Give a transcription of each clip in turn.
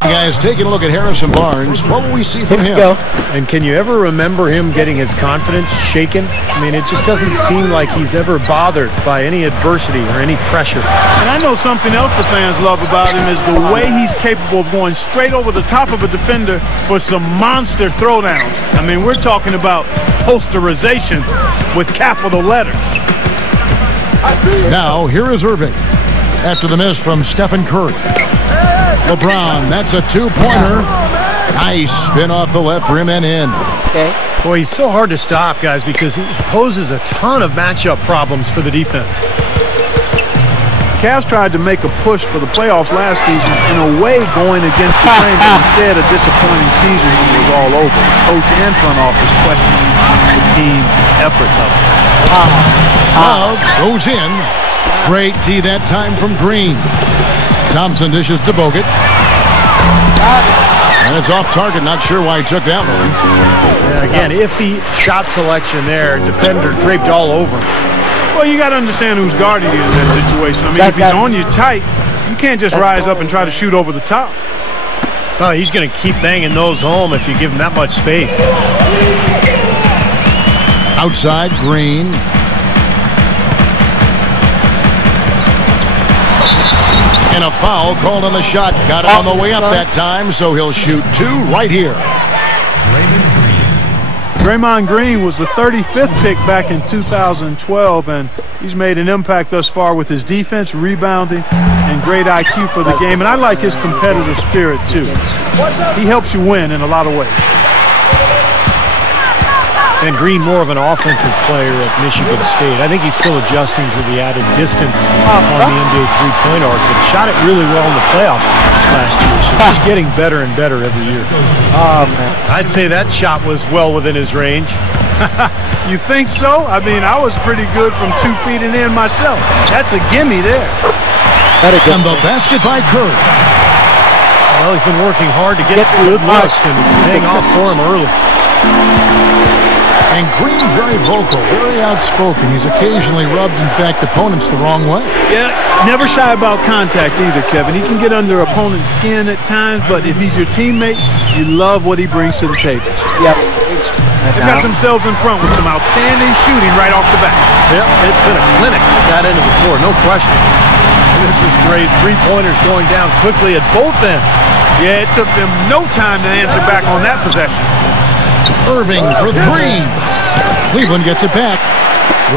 Guys, taking a look at Harrison Barnes. What will we see from him? And can you ever remember him getting his confidence shaken? I mean, it just doesn't seem like he's ever bothered by any adversity or any pressure. And I know something else the fans love about him is the way he's capable of going straight over the top of a defender for some monster throwdowns. I mean, we're talking about posterization with capital letters. Now, here is Irving. After the miss from Stephen Curry. LeBron, that's a two-pointer. Nice spin off the left rim and in. Okay. Boy, he's so hard to stop, guys, because he poses a ton of matchup problems for the defense. Cavs tried to make a push for the playoffs last season, in a way going against the grain, but instead a disappointing season when it was all over. Coach and front office questioning the team effort level. Love goes in. Great tee that time from Green. Thompson dishes to Bogut. And it's off target. Not sure why he took that one. Yeah, again, iffy shot selection there. Defender draped all over him. Well, you got to understand who's guarding you in that situation. I mean, if he's on you tight, you can't just rise up and try to shoot over the top. Oh, he's going to keep banging those home if you give him that much space. Outside, Green. And a foul called on the shot. Got it on the way up that time, so he'll shoot two right here. Draymond Green was the 35th pick back in 2012, and he's made an impact thus far with his defense, rebounding, and great IQ for the game. And I like his competitive spirit, too. He helps you win in a lot of ways. And Green more of an offensive player at Michigan State. I think he's still adjusting to the added distance on the NBA three-point arc, but shot it really well in the playoffs last year. So just getting better and better every year. Oh, man. I'd say that shot was well within his range. You think so? I mean, I was pretty good from 2 feet and in myself. That's a gimme there. And the basket by Curry. Well, he's been working hard to get good looks, and it's paying off for him early. And Green very vocal, very outspoken. He's occasionally rubbed, in fact, opponents the wrong way. Yeah, never shy about contact either, Kevin. He can get under opponent's skin at times, but if he's your teammate, you love what he brings to the table. Yep. They've got themselves in front with some outstanding shooting right off the bat. Yep, it's been a clinic at that end of the floor, no question. This is great. Three-pointers going down quickly at both ends. Yeah, it took them no time to answer back on that possession. Irving for three. Cleveland gets it back.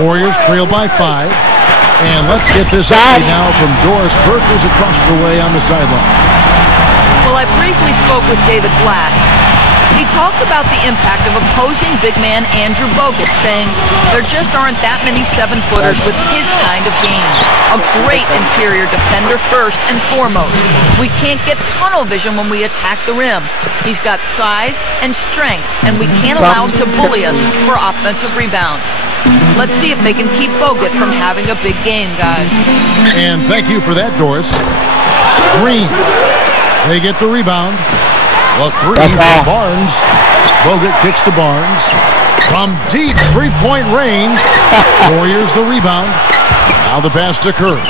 Warriors trail by 5. And let's get this update now from Doris Burke, who's across the way on the sideline. Well, I briefly spoke with David Blatt. He talked about the impact of opposing big man Andrew Bogut, saying there just aren't that many 7-footers with his kind of game. A great interior defender first and foremost. We can't get tunnel vision when we attack the rim. He's got size and strength, and we can't allow him to bully us for offensive rebounds. Let's see if they can keep Bogut from having a big game, guys. And thank you for that, Doris. Green. They get the rebound. A three from Barnes. Bogut kicks to Barnes. From deep three-point range. Warriors the rebound. Now the pass to Curry.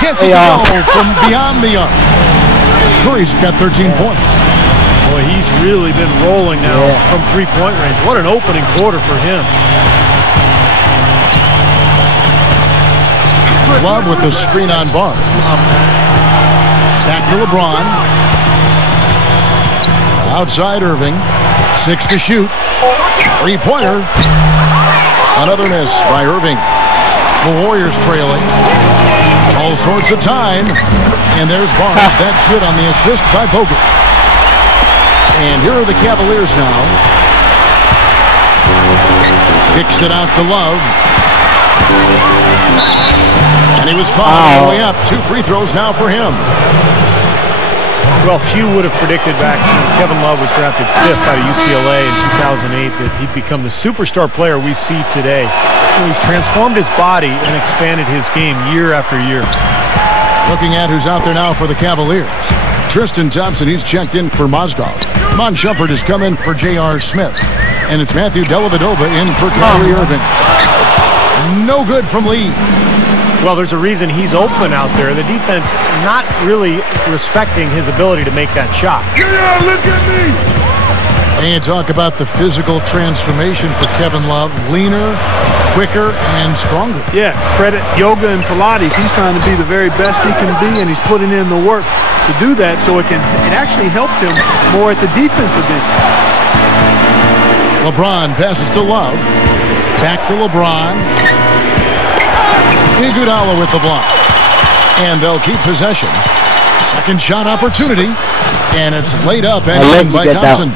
Gets it from beyond the arc. Curry's got 13 points. Boy, he's really been rolling now from three-point range. What an opening quarter for him. Love with the screen on Barnes. Back to LeBron. Outside Irving. 6 to shoot. Three-pointer. Another miss by Irving. The Warriors trailing. All sorts of time. And there's Barnes. That's good on the assist by Bogut. And here are the Cavaliers now. Kicks it out to Love. And he was fouled all the way up. 2 free throws now for him. Well, few would have predicted back when Kevin Love was drafted 5th out of UCLA in 2008 that he'd become the superstar player we see today. He's transformed his body and expanded his game year after year. Looking at who's out there now for the Cavaliers. Tristan Thompson, he's checked in for Mozgov. Mon Shumpert has come in for J.R. Smith. And it's Matthew Dellavedova in for Kyrie Irving. No good from Lee. Well, there's a reason he's open out there. The defense not really respecting his ability to make that shot. Yeah, look at me! And talk about the physical transformation for Kevin Love. Leaner, quicker, and stronger. Yeah, credit yoga and Pilates. He's trying to be the very best he can be, and he's putting in the work to do that, so it actually helped him more at the defensive end. LeBron passes to Love. Back to LeBron. Iguodala with the block. And they'll keep possession. Second shot opportunity. And it's laid up and in by Thompson.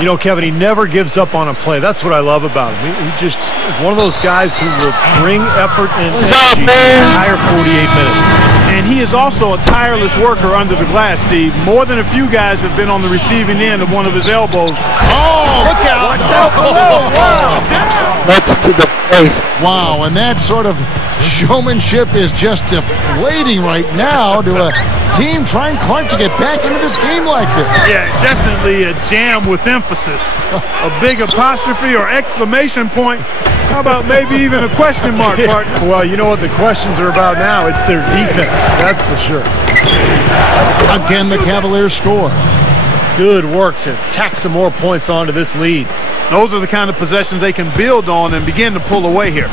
You know, Kevin, he never gives up on a play. That's what I love about him. He just is one of those guys who will bring effort and energy the entire 48 minutes. And he is also a tireless worker under the glass, Steve. More than a few guys have been on the receiving end of one of his elbows. Oh, look out! Next to the face. Wow, and that sort of showmanship is just deflating right now to a team trying Clark to get back into this game like this. Yeah, definitely a jam with emphasis. A big apostrophe or exclamation point. How about maybe even a question mark, partner? Well, you know what the questions are about now? It's their defense, that's for sure. Again, the Cavaliers score. Good work to tack some more points onto this lead. Those are the kind of possessions they can build on and begin to pull away here.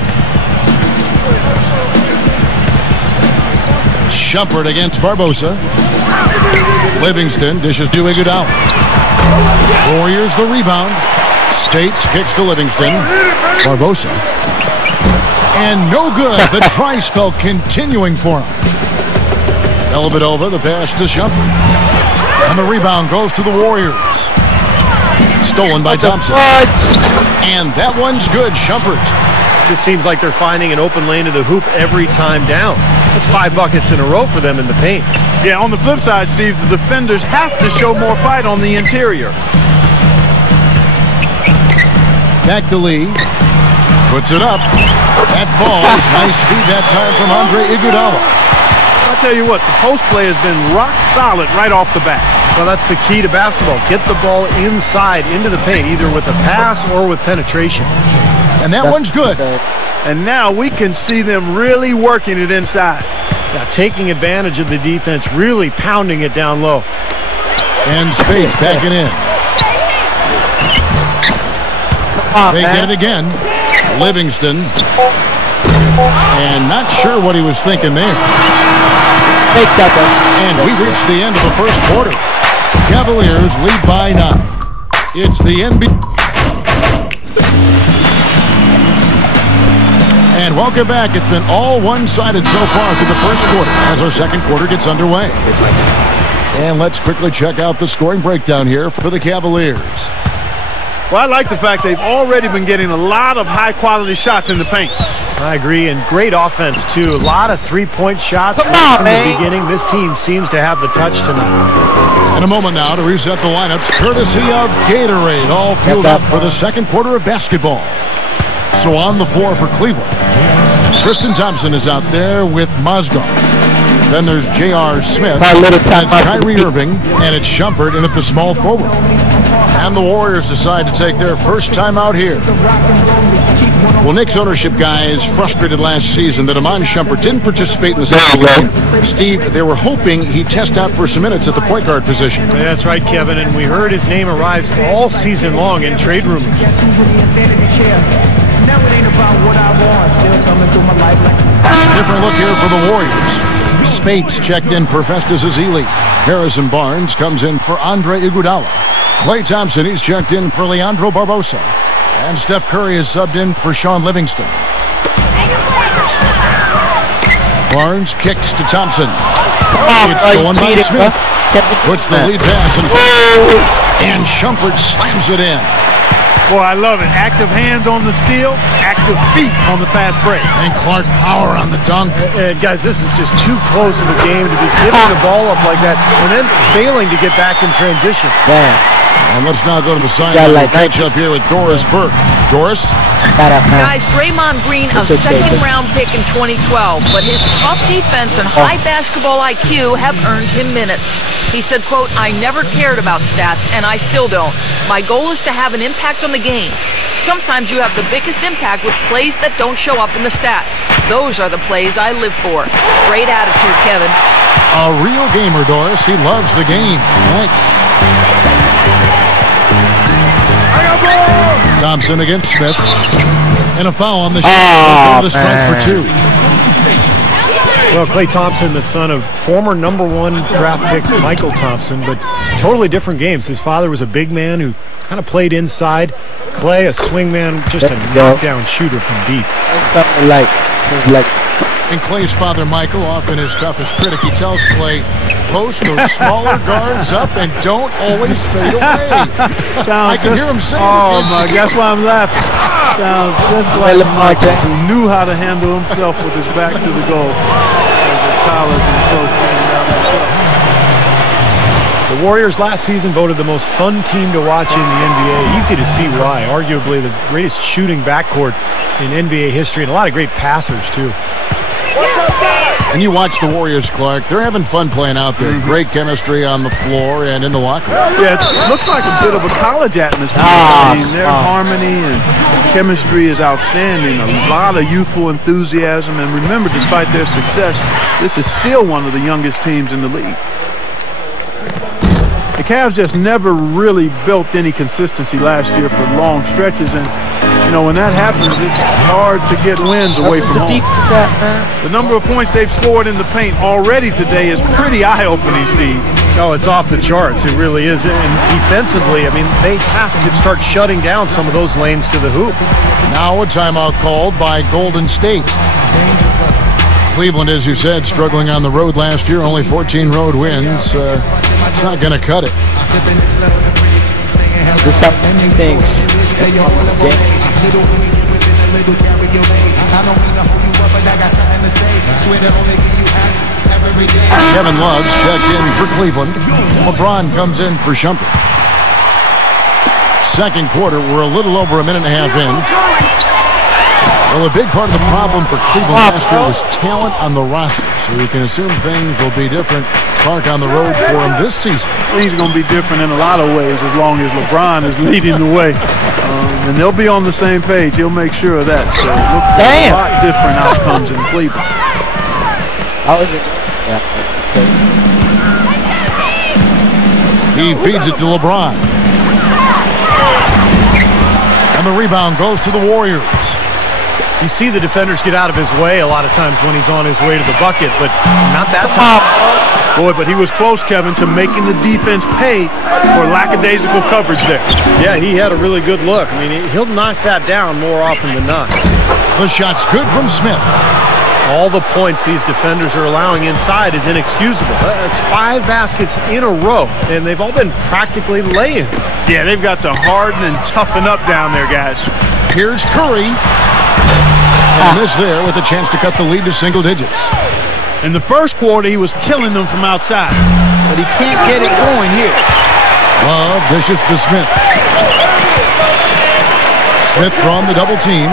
Shumpert against Barbosa. Livingston dishes to Iguodala. Warriors the rebound. Spates kicks to Livingston. Barbosa. And no good. The try spell continuing for him. Dellavedova, the pass to Shumpert. And the rebound goes to the Warriors. Stolen by Thompson. And that one's good, Shumpert. Just seems like they're finding an open lane to the hoop every time down. It's 5 buckets in a row for them in the paint. Yeah, on the flip side, Steve, the defenders have to show more fight on the interior. Back to Lee. Puts it up. That ball is nice feed that time from Andre Iguodala. I'll tell you what, the post play has been rock solid right off the bat. Well, that's the key to basketball. Get the ball inside into the paint, either with a pass or with penetration. And that one's good. And now we can see them really working it inside. Now taking advantage of the defense, really pounding it down low. And Space backing in. They get it again. Livingston. And not sure what he was thinking there. And we reached the end of the first quarter. Cavaliers lead by 9. It's the NBA. And welcome back. It's been all one-sided so far through the first quarter as our second quarter gets underway. And let's quickly check out the scoring breakdown here for the Cavaliers. Well, I like the fact they've already been getting a lot of high-quality shots in the paint. I agree, and great offense, too. A lot of three-point shots from the beginning. This team seems to have the touch tonight. In a moment now to reset the lineups, courtesy of Gatorade, all fueled up for the second quarter of basketball. So on the floor for Cleveland, Tristan Thompson is out there with Mozgov. Then there's J.R. Smith, and it's Kyrie Irving, and it's Shumpert in at the small forward. And the Warriors decide to take their first time out here. Well, Knicks ownership guys frustrated last season that Iman Shumpert didn't participate in the second game. Steve, they were hoping he'd test out for some minutes at the point guard position. That's right, Kevin, and we heard his name arise all season long in trade rumors. Different look here for the Warriors. Spates checked in for Festus Ezeli. Harrison Barnes comes in for Andre Iguodala. Klay Thompson, he's checked in for Leandro Barbosa. And Steph Curry is subbed in for Sean Livingston. Barnes kicks to Thompson. It's stolen by Smith. Puts the lead pass in front. And Shumpert slams it in. Boy, I love it. Active hands on the steal, active feet on the fast break. And Clark power on the dunk. And guys, this is just too close of a game to be giving the ball up like that and then failing to get back in transition. And let's now go to the sideline and catch up here with Doris Burke. Doris? Guys, Draymond Green, a second-round pick in 2012, but his tough defense and high basketball IQ have earned him minutes. He said, quote, "I never cared about stats, and I still don't. My goal is to have an impact on the game. sometimes you have the biggest impact with plays that don't show up in the stats. Those are the plays I live for. Great attitude, Kevin. A real gamer, Doris. He loves the game. Thanks. Thompson against Smith. And a foul on the shot. The strike for 2. Well, Klay Thompson, the son of former #1 draft pick Michael Thompson, but totally different games. His father was a big man who kind of played inside. Klay, a swing man, just a knockdown shooter from deep. And Klay's father, Michael, often his toughest critic, he tells Klay, post those smaller guards up and don't always fade away. I can hear him saying oh, my, that's why I'm laughing. Sounds just like Michael, who knew how to handle himself with his back to the goal. The Warriors last season voted the most fun team to watch in the NBA. Easy to see why. Arguably the greatest shooting backcourt in NBA history, and a lot of great passers, too. And you watch the Warriors, Clark. They're having fun playing out there. Great chemistry on the floor and in the locker room. Yeah, it looks like a bit of a college atmosphere. Their harmony and chemistry is outstanding. A lot of youthful enthusiasm. And remember, despite their success, this is still one of the youngest teams in the league. The Cavs just never really built any consistency last year for long stretches, and you know when that happens, it's hard to get wins away from home. The number of points they've scored in the paint already today is pretty eye-opening, Steve. Oh, it's off the charts. It really is. And defensively, I mean, they have to start shutting down some of those lanes to the hoop. Now a timeout called by Golden State. Cleveland, as you said, struggling on the road last year, only 14 road wins. It's not going to cut it. There's so many things. Kevin Love's checked in for Cleveland. LeBron comes in for Shumpert. Second quarter, we're a little over a minute and a half in. Well, a big part of the problem for Cleveland last year was talent on the roster, so you can assume things will be different. Clark on the road for him this season. Things are going to be different in a lot of ways as long as LeBron is leading the way. And they'll be on the same page. He'll make sure of that. So look for a lot different outcomes in Cleveland. How is it? He feeds it to LeBron. And the rebound goes to the Warriors. You see the defenders get out of his way a lot of times when he's on his way to the bucket, but not that time. Boy, but he was close, Kevin, to making the defense pay for lackadaisical coverage there. Yeah, he had a really good look. I mean, he'll knock that down more often than not. The shot's good from Smith. All the points these defenders are allowing inside is inexcusable. That's 5 baskets in a row, and they've all been practically lay-ins. Yeah, they've got to harden and toughen up down there, guys. Here's Curry. And miss there with a chance to cut the lead to single digits. In the first quarter, he was killing them from outside, but he can't get it going here. Love dishes to Smith. Smith drawn the double team.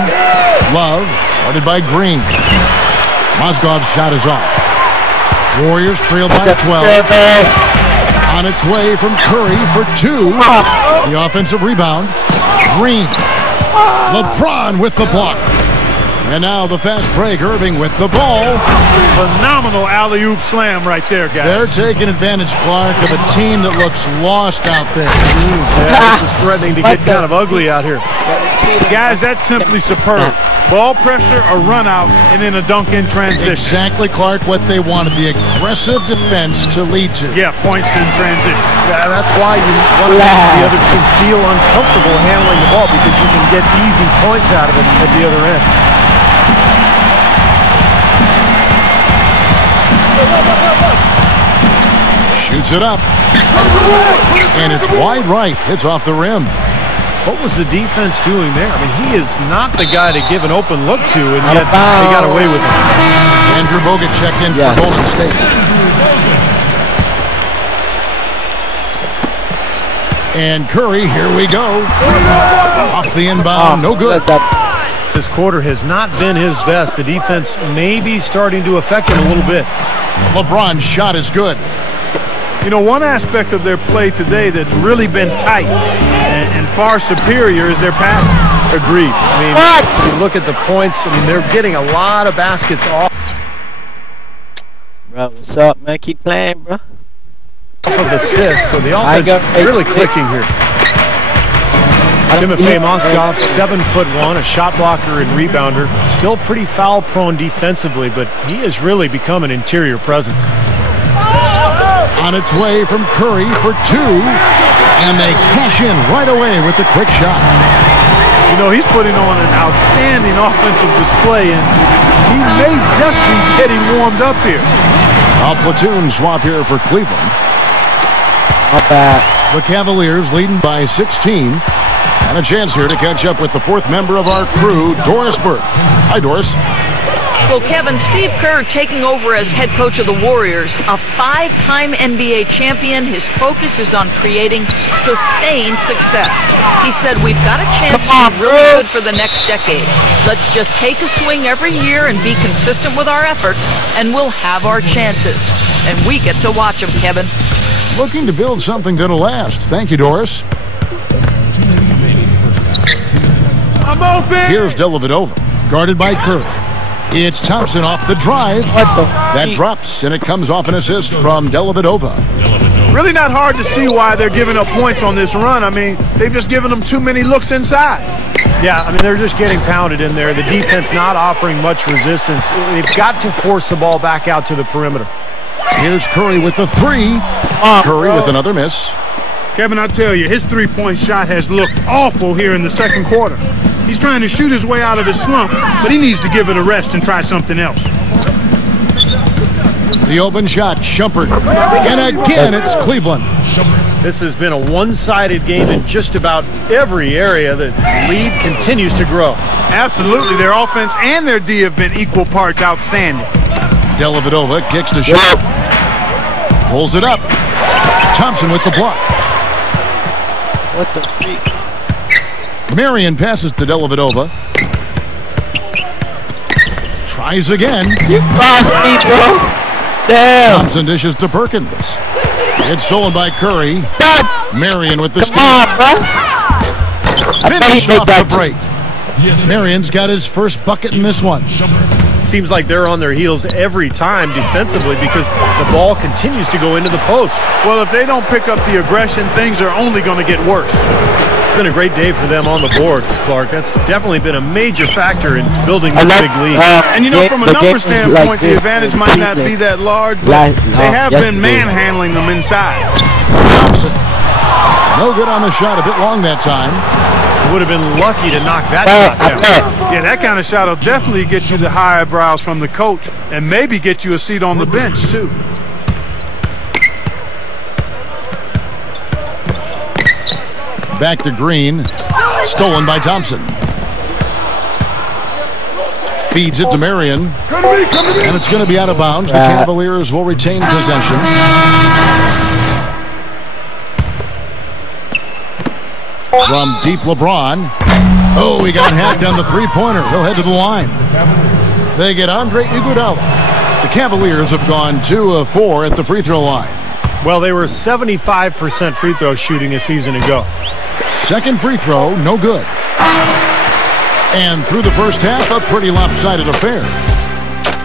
Love guarded by Green. Mozgov's shot is off. Warriors trail by 12. On its way from Curry for 2. The offensive rebound. Green. LeBron with the block. And now the fast break, Irving with the ball. Phenomenal alley-oop slam right there, guys. They're taking advantage, Clark, of a team that looks lost out there. Yeah, this is threatening to get kind of ugly out here. Guys, that's simply superb. Ball pressure, a run out, and then a dunk in transition. Exactly, Clark, what they wanted, the aggressive defense to lead to. Yeah, points in transition. Yeah, that's why you want to make the other team feel uncomfortable handling the ball, because you can get easy points out of it at the other end. Shoots it up. And it's wide right. It's off the rim. What was the defense doing there? I mean, he is not the guy to give an open look to, and yet they got away with it. Andrew Bogut checked in for Golden State. And Curry, here we go. Off the inbound, no good. This quarter has not been his best. The defense may be starting to affect him a little bit. LeBron's shot is good. You know, one aspect of their play today that's really been tight and far superior is their passing. Agreed. I mean, What? you look at the points. I mean, they're getting a lot of baskets off Bro, what's up, man? Keep playing, bro. of assists, so the offense got really clicking here. Timofey Moskov, 7'1", a shot blocker and rebounder. Still pretty foul-prone defensively, but he has really become an interior presence. On its way from Curry for two, and they cash in right away with the quick shot. You know, he's putting on an outstanding offensive display, and he may just be getting warmed up here. A platoon swap here for Cleveland. Not bad. The Cavaliers leading by 16. And a chance here to catch up with the fourth member of our crew, Doris Burke. Hi, Doris. Well, Kevin, Steve Kerr taking over as head coach of the Warriors, a 5-time NBA champion. His focus is on creating sustained success. He said, we've got a chance to be really good for the next decade. Let's just take a swing every year and be consistent with our efforts, and we'll have our chances. And we get to watch them, Kevin. Looking to build something that'll last. Thank you, Doris. I'm open. Here's Dellavedova, guarded by Curry. It's Thompson off the drive. That drops, and it comes off an assist from Dellavedova. Really not hard to see why they're giving up points on this run. I mean, they've just given them too many looks inside. Yeah, I mean, they're just getting pounded in there. The defense not offering much resistance. They've got to force the ball back out to the perimeter. Here's Curry with the three. Curry with another miss. Kevin, I tell you, his three-point shot has looked awful here in the second quarter. He's trying to shoot his way out of his slump, but he needs to give it a rest and try something else. The open shot, Shumpert. And again, it's Cleveland. This has been a one-sided game in just about every area. The lead continues to grow. Absolutely. Their offense and their D have been equal parts outstanding. Dellavedova kicks to shot. Pulls it up. Thompson with the block. What the freak? Marion passes to Dellavedova. Tries again. You crossed me, bro. Damn. Thompson dishes to Perkins. It's stolen by Curry. Marion with the steal. Come on, bro. Finish off the break. Marion's got his first bucket in this one. Seems like they're on their heels every time defensively because the ball continues to go into the post. Well, if they don't pick up the aggression, things are only going to get worse. It's been a great day for them on the boards, Clark. That's definitely been a major factor in building this big lead. And you know, from a number standpoint, the advantage might not be that large, but they have been manhandling them inside. Thompson. No good on the shot. A bit long that time. Would have been lucky to knock that shot down. Yeah, that kind of shot will definitely get you the high eyebrows from the coach and maybe get you a seat on the bench, too. Back to Green. Stolen by Thompson. Feeds it to Marion. And it's going to be out of bounds. The Cavaliers will retain possession. From deep, LeBron. Oh, he got hacked on the three-pointer. He'll head to the line. They get Andre Iguodala. The Cavaliers have gone 2 of 4 at the free throw line. Well, they were 75% free throw shooting a season ago. Second free throw, no good. And through the first half, a pretty lopsided affair.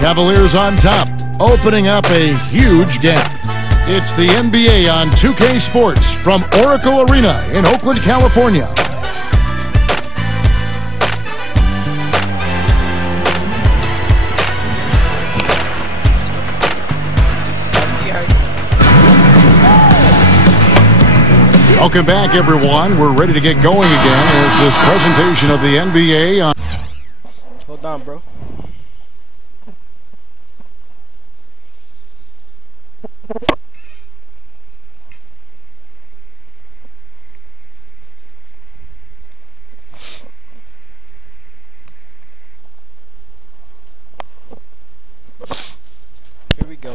Cavaliers on top, opening up a huge gap. It's the NBA on 2K Sports from Oracle Arena in Oakland, California. Welcome back, everyone. We're ready to get going again as this presentation of the NBA on... Hold on, bro. Here we go.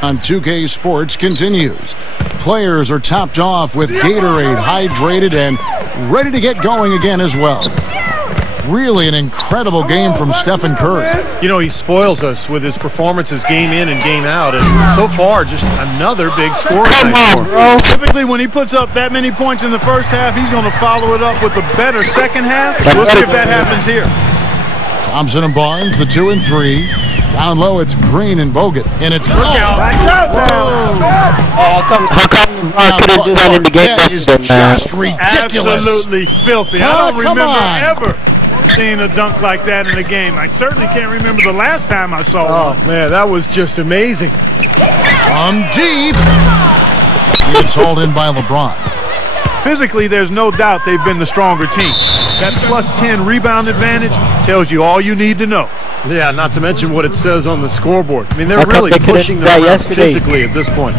On 2K Sports continues. Players are topped off with Gatorade, hydrated, and ready to get going again as well. Really an incredible game from Stephen Curry. You know, he spoils us with his performances game in and game out. And so far, just another big scoring night for him. Typically, when he puts up that many points in the first half, he's going to follow it up with a better second half. We'll see if that happens here. Thompson and Barnes, the 2 and 3. Down low, it's Green and Bogut. And it's How come LeBron couldn't do that in the game? That is just ridiculous. Absolutely filthy. I don't remember ever seeing a dunk like that in a game. I certainly can't remember the last time I saw one. Oh, man, that was just amazing. From deep. It's hauled in by LeBron. Physically, there's no doubt they've been the stronger team. That plus 10 rebound advantage tells you all you need to know. Yeah, not to mention what it says on the scoreboard. I mean, they're really pushing them around physically at this point.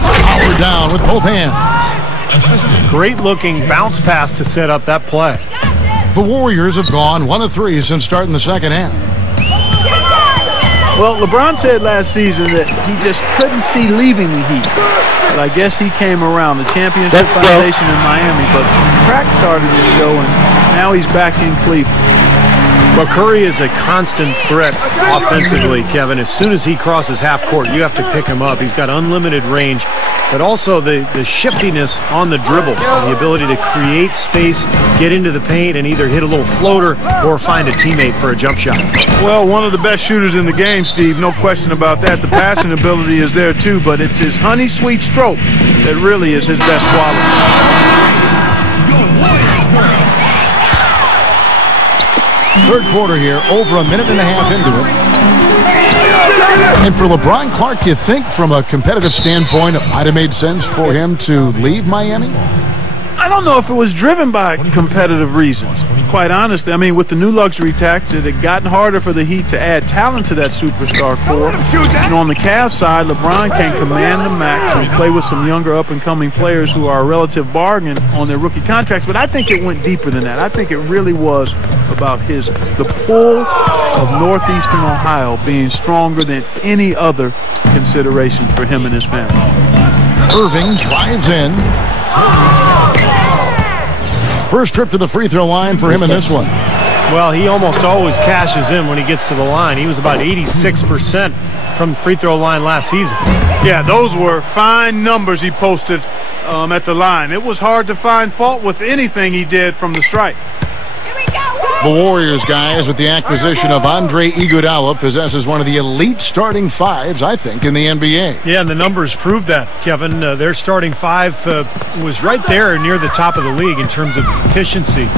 Power down with both hands. Great-looking bounce pass to set up that play. The Warriors have gone 1 of 3 since starting the second half. Well, LeBron said last season that he just couldn't see leaving the Heat. But I guess he came around the championship foundation in Miami, but some cracks started to show, and now he's back in Cleveland. Well, Curry is a constant threat offensively, Kevin. As soon as he crosses half court, you have to pick him up. He's got unlimited range, but also the shiftiness on the dribble, the ability to create space, get into the paint, and either hit a little floater or find a teammate for a jump shot. Well, one of the best shooters in the game, Steve, no question about that. The passing ability is there too, but it's his honey sweet stroke that really is his best quality. Third quarter here, over a minute and a half into it. And for LeBron Clark, you think from a competitive standpoint, it might have made sense for him to leave Miami? I don't know if it was driven by competitive reasons. Quite honestly, I mean, with the new luxury tax, it had gotten harder for the Heat to add talent to that superstar core. And on the Cavs side, LeBron can command the max and play with some younger up-and-coming players who are a relative bargain on their rookie contracts. But I think it went deeper than that. I think it really was about the pull of Northeastern Ohio being stronger than any other consideration for him and his family. Irving drives in. First trip to the free throw line for him in this one. Well, he almost always cashes in when he gets to the line. He was about 86% from the free throw line last season. Yeah, those were fine numbers he posted at the line. It was hard to find fault with anything he did from the stripe. The Warriors, guys, with the acquisition of Andre Iguodala, possesses one of the elite starting fives, I think, in the NBA. Yeah, and the numbers prove that, Kevin. Their starting five was right there near the top of the league in terms of efficiency.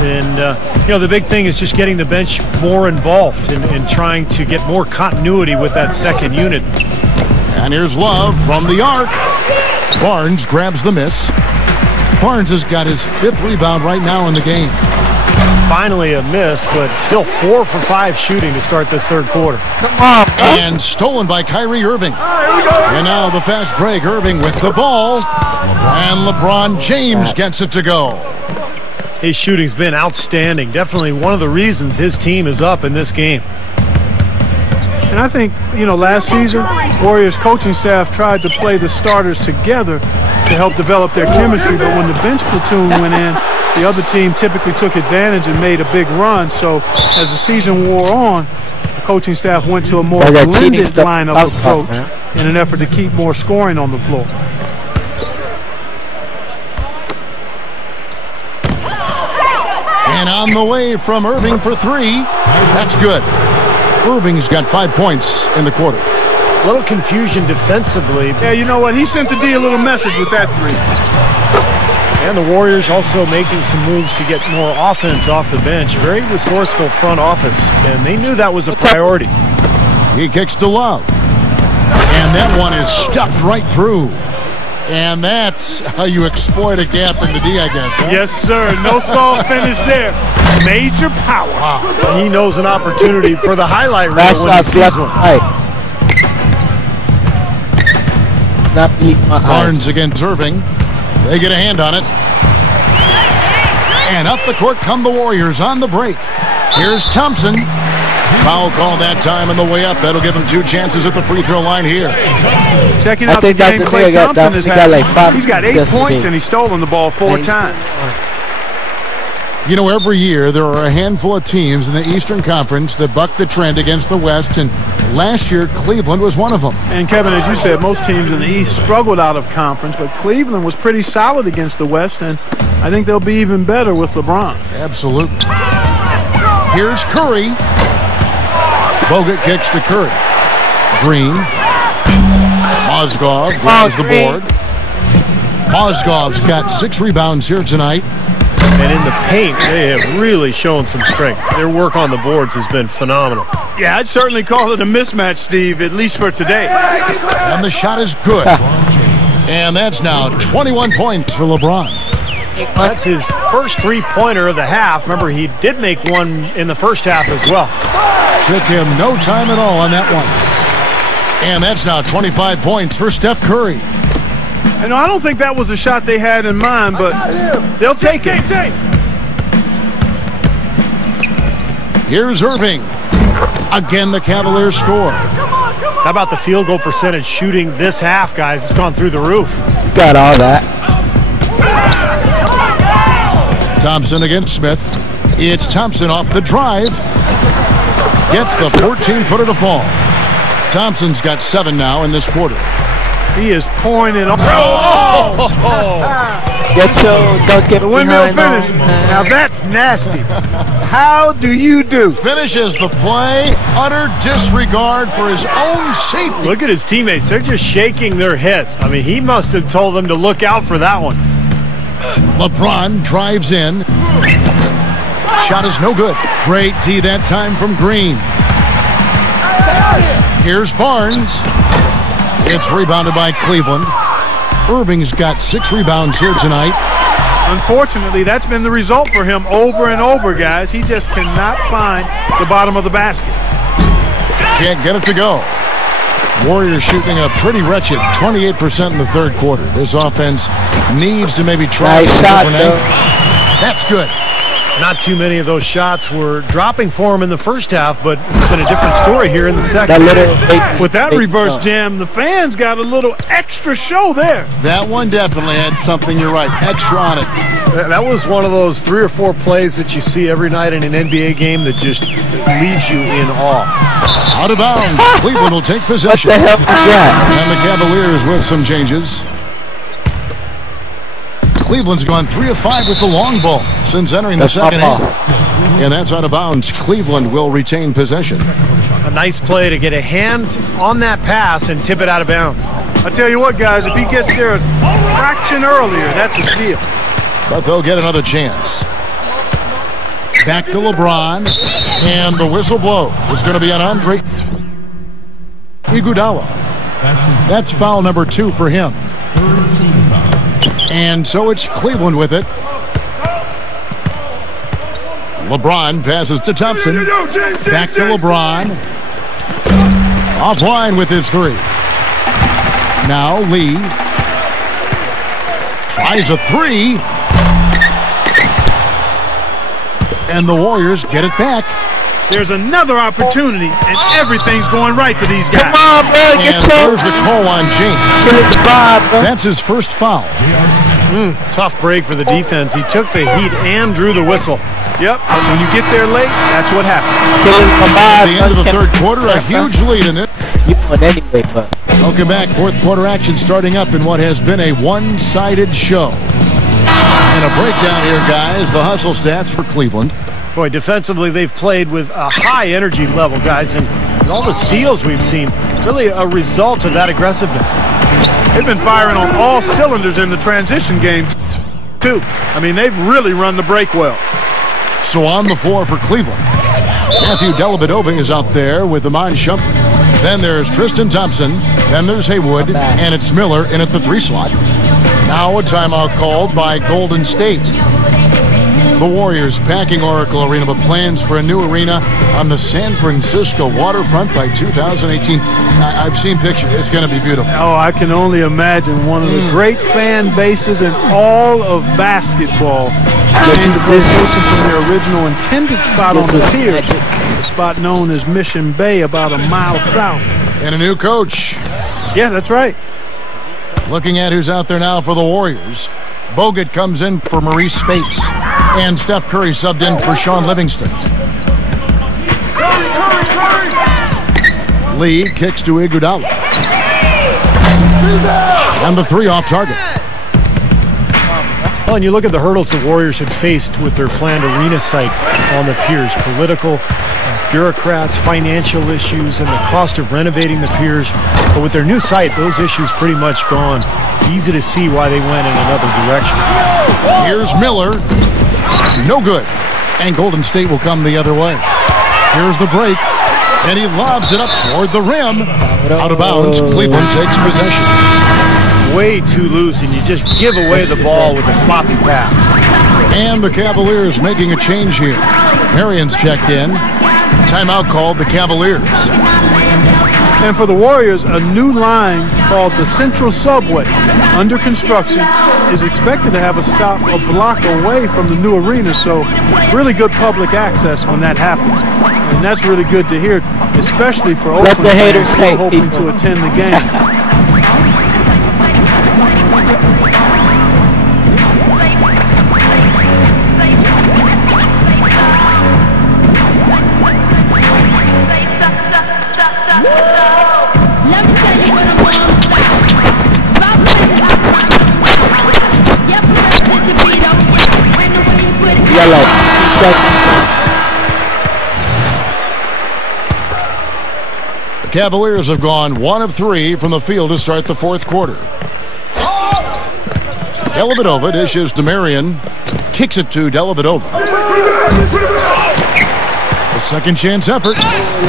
And, the big thing is just getting the bench more involved and trying to get more continuity with that second unit. And here's Love from the arc. Barnes grabs the miss. Barnes has got his 5th rebound right now in the game. Finally a miss, but still 4 for 5 shooting to start this third quarter. Come on, and stolen by Kyrie Irving. And now the fast break. Irving with the ball. And LeBron James gets it to go. His shooting's been outstanding. Definitely one of the reasons his team is up in this game. And I think, last season, Warriors coaching staff tried to play the starters together to help develop their chemistry. But when the bench platoon went in, the other team typically took advantage and made a big run. So as the season wore on, the coaching staff went to a more blended lineup approach in an effort to keep more scoring on the floor. And on the way from Irving for 3. That's good. Irving's got 5 points in the quarter. A little confusion defensively. Yeah, you know what? He sent the D a little message with that 3. And the Warriors also making some moves to get more offense off the bench. Very resourceful front office, and they knew that was a priority. He kicks to Love. And that one is stuffed right through. And that's how you exploit a gap in the D, I guess. Huh? Yes, sir. No soft finish there. Major power. Wow. He knows an opportunity for the highlight reel when he sees one. Barnes against Irving. They get a hand on it. And up the court come the Warriors on the break. Here's Thompson. Foul call that time on the way up. That'll give him 2 chances at the free throw line here. Checking out the game Klay Thompson has had. He's got 8 points and he's stolen the ball 4 times. You know, every year there are a handful of teams in the Eastern Conference that buck the trend against the West, and last year Cleveland was one of them. And Kevin, as you said, most teams in the East struggled out of conference, but Cleveland was pretty solid against the West, and I think they'll be even better with LeBron. Absolutely. Here's Curry. Bogut kicks to Curry. Green. Mozgov grabs the board. Mozgov's got 6 rebounds here tonight. And in the paint, they have really shown some strength. Their work on the boards has been phenomenal. Yeah, I'd certainly call it a mismatch, Steve, at least for today. And the shot is good. And that's now 21 points for LeBron. That's his first three-pointer of the half. Remember, he did make one in the first half as well. Took him no time at all on that one. And that's now 25 points for Steph Curry. You know, I don't think that was a shot they had in mind, but they'll take it. Here's Irving. Again, the Cavaliers score. How about the field goal percentage shooting this half, guys? It's gone through the roof. You got all that. Thompson against Smith. It's Thompson off the drive. Gets the 14-footer to fall. Thompson's got 7 now in this quarter. He is pouring it on. Get your duck The windmill finish. Now that's nasty. How do you do? Finishes the play. Utter disregard for his own safety. Look at his teammates. They're just shaking their heads. I mean, he must have told them to look out for that one. LeBron drives in. Shot is no good. Great D that time from Green. Here's Barnes. It's rebounded by Cleveland. Irving's got 6 rebounds here tonight. Unfortunately, that's been the result for him over and over, guys. He just cannot find the bottom of the basket. Can't get it to go. Warriors shooting a pretty wretched 28% in the third quarter. This offense needs to maybe try Nice shot, though. That's good. Not too many of those shots were dropping for him in the first half, but it's been a different story here in the second. With that reverse jam, the fans got a little extra show there. That one definitely had something, you're right, extra on it. That was one of those 3 or 4 plays that you see every night in an NBA game that just leaves you in awe. Out of bounds. Cleveland will take possession. What the hell was that? And the Cavaliers with some changes. Cleveland's gone 3 of 5 with the long ball since entering the second half. And that's out of bounds. Cleveland will retain possession. A nice play to get a hand on that pass and tip it out of bounds. I tell you what, guys, if he gets there a fraction earlier, that's a steal. But they'll get another chance. Back to LeBron. And the whistle blows. It's going to be on Andre Iguodala. That's foul number 2 for him. And so it's Cleveland with it. LeBron passes to Thompson. Back to LeBron. Offline with his 3. Now Lee. Tries a 3. And the Warriors get it back. There's another opportunity, and everything's going right for these guys. Come on, bro. Get And your there's the call on James. killing the vibe, bro. That's his first foul. Tough break for the defense. He took the heat and drew the whistle. Yep, but when you get there late, that's what happens. Killing the At vibe. the end of the third quarter, a huge lead in it. You won anyway, but Welcome back. Fourth quarter action starting up in what has been a one-sided show. And a breakdown here, guys. The hustle stats for Cleveland. Boy, defensively, they've played with a high energy level, guys, and all the steals we've seen, really a result of that aggressiveness. They've been firing on all cylinders in the transition game, too. I mean, they've really run the break well. So on the floor for Cleveland, Matthew Dellavedova is out there with Iman Shumpert. Then there's Tristan Thompson. Then there's Haywood. And it's Miller in at the 3 slot. Now a timeout called by Golden State. The Warriors packing Oracle Arena, but plans for a new arena on the San Francisco waterfront by 2018. I've seen pictures. It's going to be beautiful. Oh, I can only imagine one of the great fan bases in all of basketball. Change of location from their original intended spot on the pier, the spot known as Mission Bay, about a mile south. And a new coach. Yeah, that's right. Looking at who's out there now for the Warriors. Bogut comes in for Maurice Spates. And Steph Curry subbed in for Sean Livingston. Lee kicks to Iguodala. And the three off target. Well, and you look at the hurdles the Warriors had faced with their planned arena site on the piers. Political, bureaucrats, financial issues, and the cost of renovating the piers. But with their new site, those issues pretty much gone. Easy to see why they went in another direction. Here's Miller. No good. And Golden State will come the other way. Here's the break. And he lobs it up toward the rim. Out of bounds. Cleveland takes possession. Way too loose, and you just give away the ball with a sloppy pass. And the Cavaliers making a change here. Marion's checked in. Timeout called the Cavaliers. And for the Warriors, a new line called the Central Subway, under construction, is expected to have a stop a block away from the new arena, so really good public access when that happens. And that's really good to hear, especially for Oakland fans who are hoping to attend the game. Yellow. 2 seconds. The Cavaliers have gone 1 of 3 from the field to start the fourth quarter. Dellavedova dishes to Marion. Kicks it to Dellavedova. A second chance effort.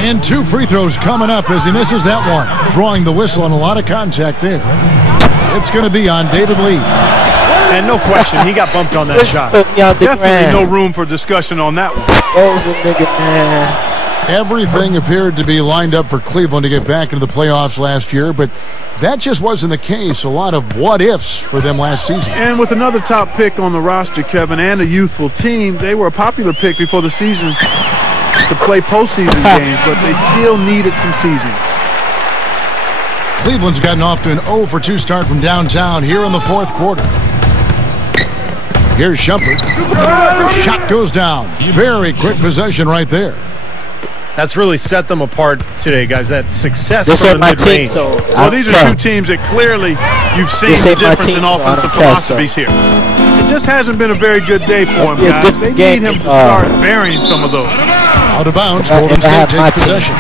And 2 free throws coming up as he misses that one. Drawing the whistle on a lot of contact there. It's going to be on David Lee. And no question, he got bumped on that shot. Definitely no room for discussion on that one. Everything appeared to be lined up for Cleveland to get back into the playoffs last year, but that just wasn't the case. A lot of what-ifs for them last season. And with another top pick on the roster, Kevin, and a youthful team, they were a popular pick before the season to play postseason games, but they still needed some seasoning. Cleveland's gotten off to an 0 for 2 start from downtown here in the fourth quarter. Here's Shumpert. Shot goes down. Very quick possession right there. That's really set them apart today, guys. That success This from the ain't my team, mid-range. so Well, these are two teams that clearly you've seen This the ain't my difference team, in so I offensive don't care, philosophies here. It just hasn't been a very good day for him, It'll be a guys. They different need game, him to start varying some of those. Out of bounds. If I Golden State have my takes team. possession.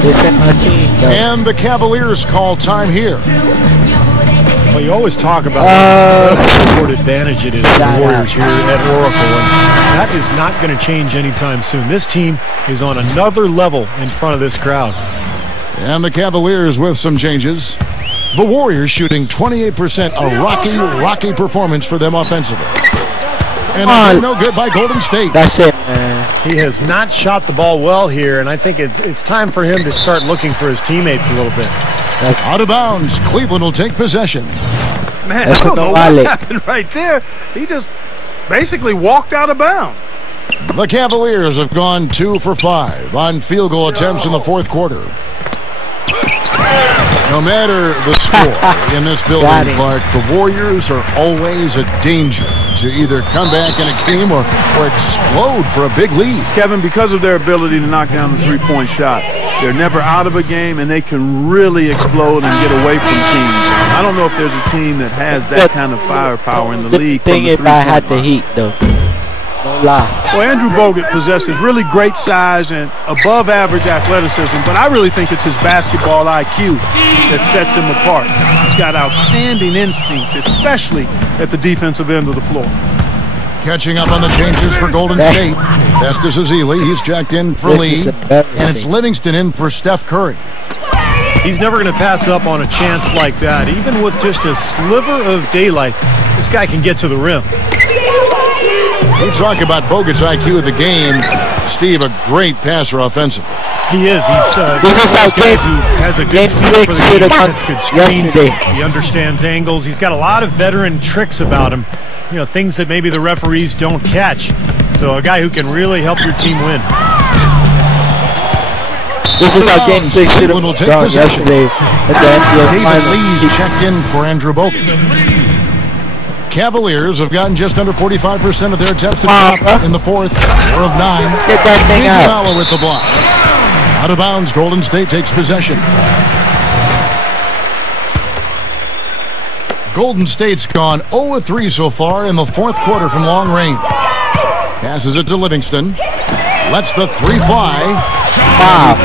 This ain't my team, though. And the Cavaliers call time here. Well, you always talk about the court advantage it is for the Warriors here at Oracle, and that is not going to change anytime soon. This team is on another level in front of this crowd. And the Cavaliers with some changes. The Warriors shooting 28%, a rocky performance for them offensively. And no good by Golden State. That's it, man. He has not shot the ball well here, and I think it's time for him to start looking for his teammates a little bit. Out of bounds. Cleveland will take possession. Man, I don't know what happened right there. He just basically walked out of bounds. The Cavaliers have gone 2 for 5 on field goal attempts in the fourth quarter. No matter the score in this building, Clark, the Warriors are always a danger to either come back in a game or explode for a big lead. Kevin, because of their ability to knock down the three-point shot, they're never out of a game, and they can really explode and get away from teams. I don't know if there's a team that has that kind of firepower in the league. The thing if I had the heat, though. No lie. Well, Andrew Bogut possesses really great size and above-average athleticism, but I really think it's his basketball IQ that sets him apart. He's got outstanding instincts, especially at the defensive end of the floor. Catching up on the changes for Golden State. Festus Ezeli, he's checked in for Lee. And it's Livingston in for Steph Curry. He's never going to pass up on a chance like that. Even with just a sliver of daylight, this guy can get to the rim. We talk about Bogut's IQ of the game. Steve, a great passer offensively. He is. He's this is how who has a good game 6 should have gone good screens. yesterday. He understands angles. He's got a lot of veteran tricks about him. You know, things that maybe the referees don't catch. So a guy who can really help your team win. This is how game 6 should have gone yesterday. And then David Lee's checked in for Andrew Bogut. Cavaliers have gotten just under 45% of their attempts to drop in the fourth. 4 of 9. Get that thing out. Iguodala with the block. Out of bounds, Golden State takes possession. Golden State's gone 0-3 so far in the fourth quarter from long range. Passes it to Livingston. Lets the three fly.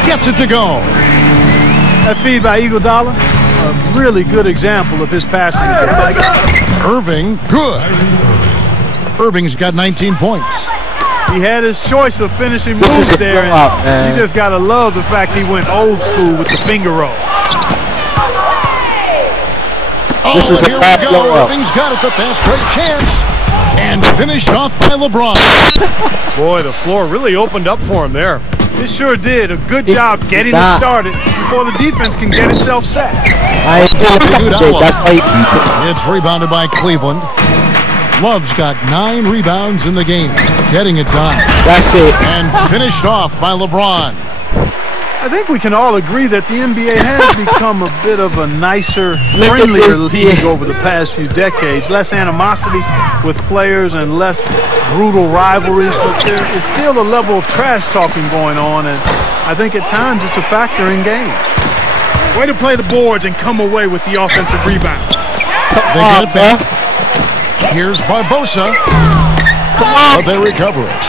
Gets it to go. That feed by Iguodala, a really good example of his passing. Irving, good. Irving's got 19 points. He had his choice of finishing moves there. You just got to love the fact he went old school with the finger roll. This is here we go. Irving's got it, the fast break chance. And finished off by LeBron. Boy, the floor really opened up for him there. It sure did. A good job getting it started before the defense can get itself set. It's rebounded by Cleveland. Love's got 9 rebounds in the game. Getting it done. That's it. And finished off by LeBron. I think we can all agree that the NBA has become a bit of a nicer, friendlier league over the past few decades. Less animosity with players and less brutal rivalries, but there is still a level of trash talking going on, and I think at times it's a factor in games. Way to play the boards and come away with the offensive rebound. They get it back. Here's Barbosa. But they recover it.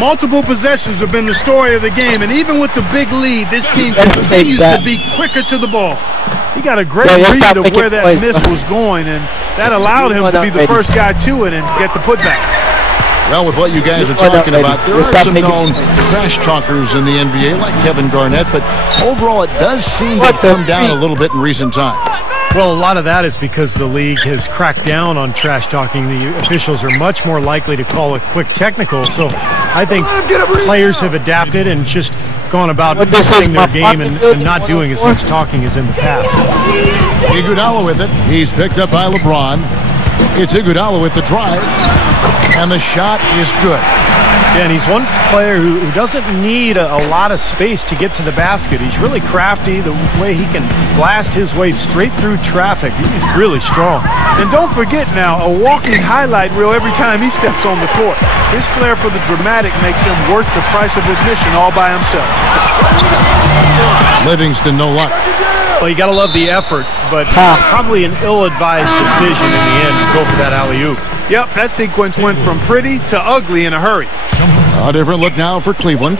Multiple possessions have been the story of the game, and even with the big lead, this team continues to be quicker to the ball. He got a great read of where that miss was going, and that allowed him to be the first guy to it and get the putback. Well, with what you guys are talking about, there are some known trash talkers in the NBA, like Kevin Garnett, but overall it does seem to have come down a little bit in recent times. Well, a lot of that is because the league has cracked down on trash talking. The officials are much more likely to call a quick technical. So I think players have adapted and just gone about playing their game and not doing as much talking as in the past. Iguodala with it. He's picked up by LeBron. It's Iguodala with the drive. And the shot is good. Yeah, and he's one player who doesn't need a lot of space to get to the basket. He's really crafty. The way he can blast his way straight through traffic, he's really strong. And don't forget now, a walking highlight reel every time he steps on the court. His flair for the dramatic makes him worth the price of admission all by himself. Livingston, no luck. Well, you got to love the effort, but probably an ill-advised decision in the end to go for that alley-oop. Yep, that sequence went from pretty to ugly in a hurry. A different look now for Cleveland.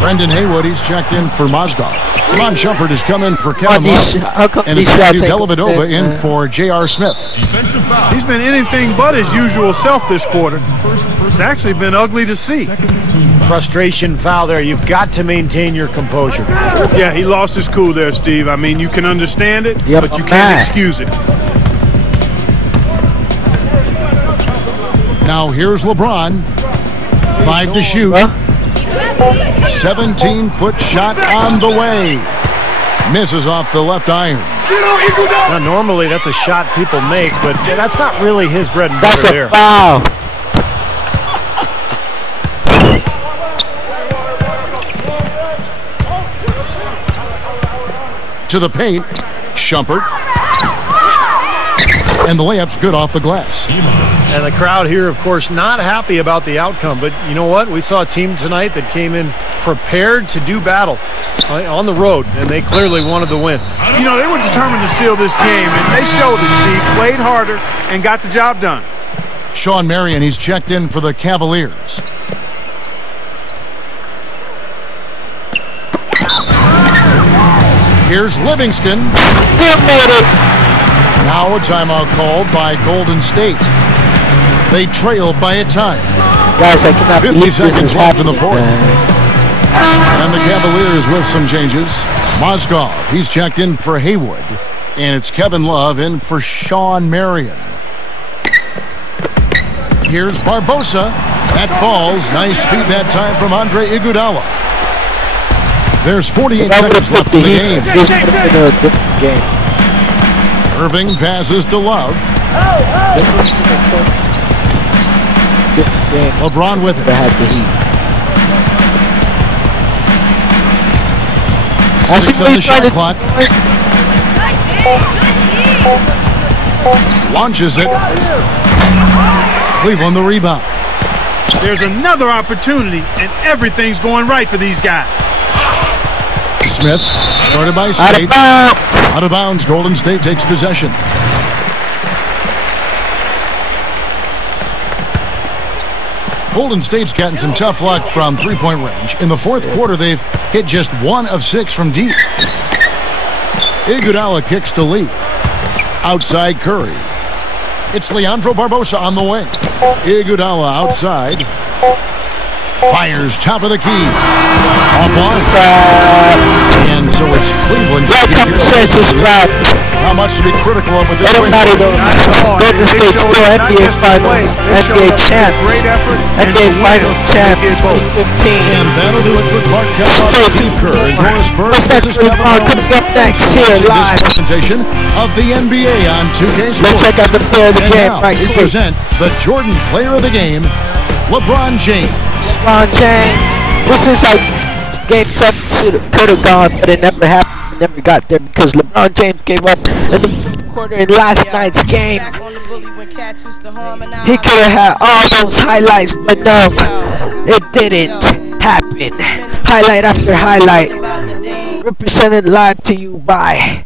Brendan Haywood, he's checked in for Mozgov. Ron Shumpert has come in for Kevin Love. And it's Dellavedova in for J.R. Smith. He's been anything but his usual self this quarter. It's actually been ugly to see. Frustration foul there. You've got to maintain your composure. Yeah, he lost his cool there, Steve. I mean, you can understand it, but you can't excuse it. Now here's LeBron. 5 to shoot. 17-foot shot on the way. Misses off the left iron. Now, normally that's a shot people make, but that's not really his bread and butter there. That's a foul. To the paint. Shumpert. And the layup's good off the glass. And the crowd here, of course, not happy about the outcome. But you know what? We saw a team tonight that came in prepared to do battle on the road, and they clearly wanted to win. You know, they were determined to steal this game, and they showed it, Steve. Played harder and got the job done. Sean Marion, he's checked in for the Cavaliers. Here's Livingston. Still made it. Now a timeout called by Golden State. They trail by a time. Guys, I cannot believe this is left in the happening. fourth. And the Cavaliers with some changes. Mozgov, he's checked in for Haywood. And it's Kevin Love in for Sean Marion. Here's Barbosa. That falls. Nice feed that time from Andre Iguodala. There's 48 seconds left in the game. This would have been a different game. Irving passes to Love. LeBron with it. I had the heat. 6 on the shot clock. Launches it. Cleveland the rebound. There's another opportunity, and everything's going right for these guys. Smith, started by State. Out of bounds. Golden State takes possession. Golden State's gotten some tough luck from three-point range. In the fourth quarter, they've hit just 1 of 6 from deep. Iguodala kicks to Lee. Outside Curry. It's Leandro Barbosa on the wing. Iguodala outside. Fires top of the key. Offline. And so it's Cleveland. Not much to be critical of with this win. Golden State still NBA Finals, NBA champs, NBA Finals champs 2015. And that'll do it for Clark Kent, Steve Kerr, and Horace Burke. What's next for coming up next here live? This presentation of the NBA on 2K Sports. Let's check out the player of the game right here. We present the Jordan Player of the Game, LeBron James. LeBron James. This is how Game 7 could have gone, but it never happened. It never got there because LeBron James gave up in the fourth quarter in last night's game. He could have had all those highlights, but no, it didn't happen. Highlight after highlight. Represented live to you by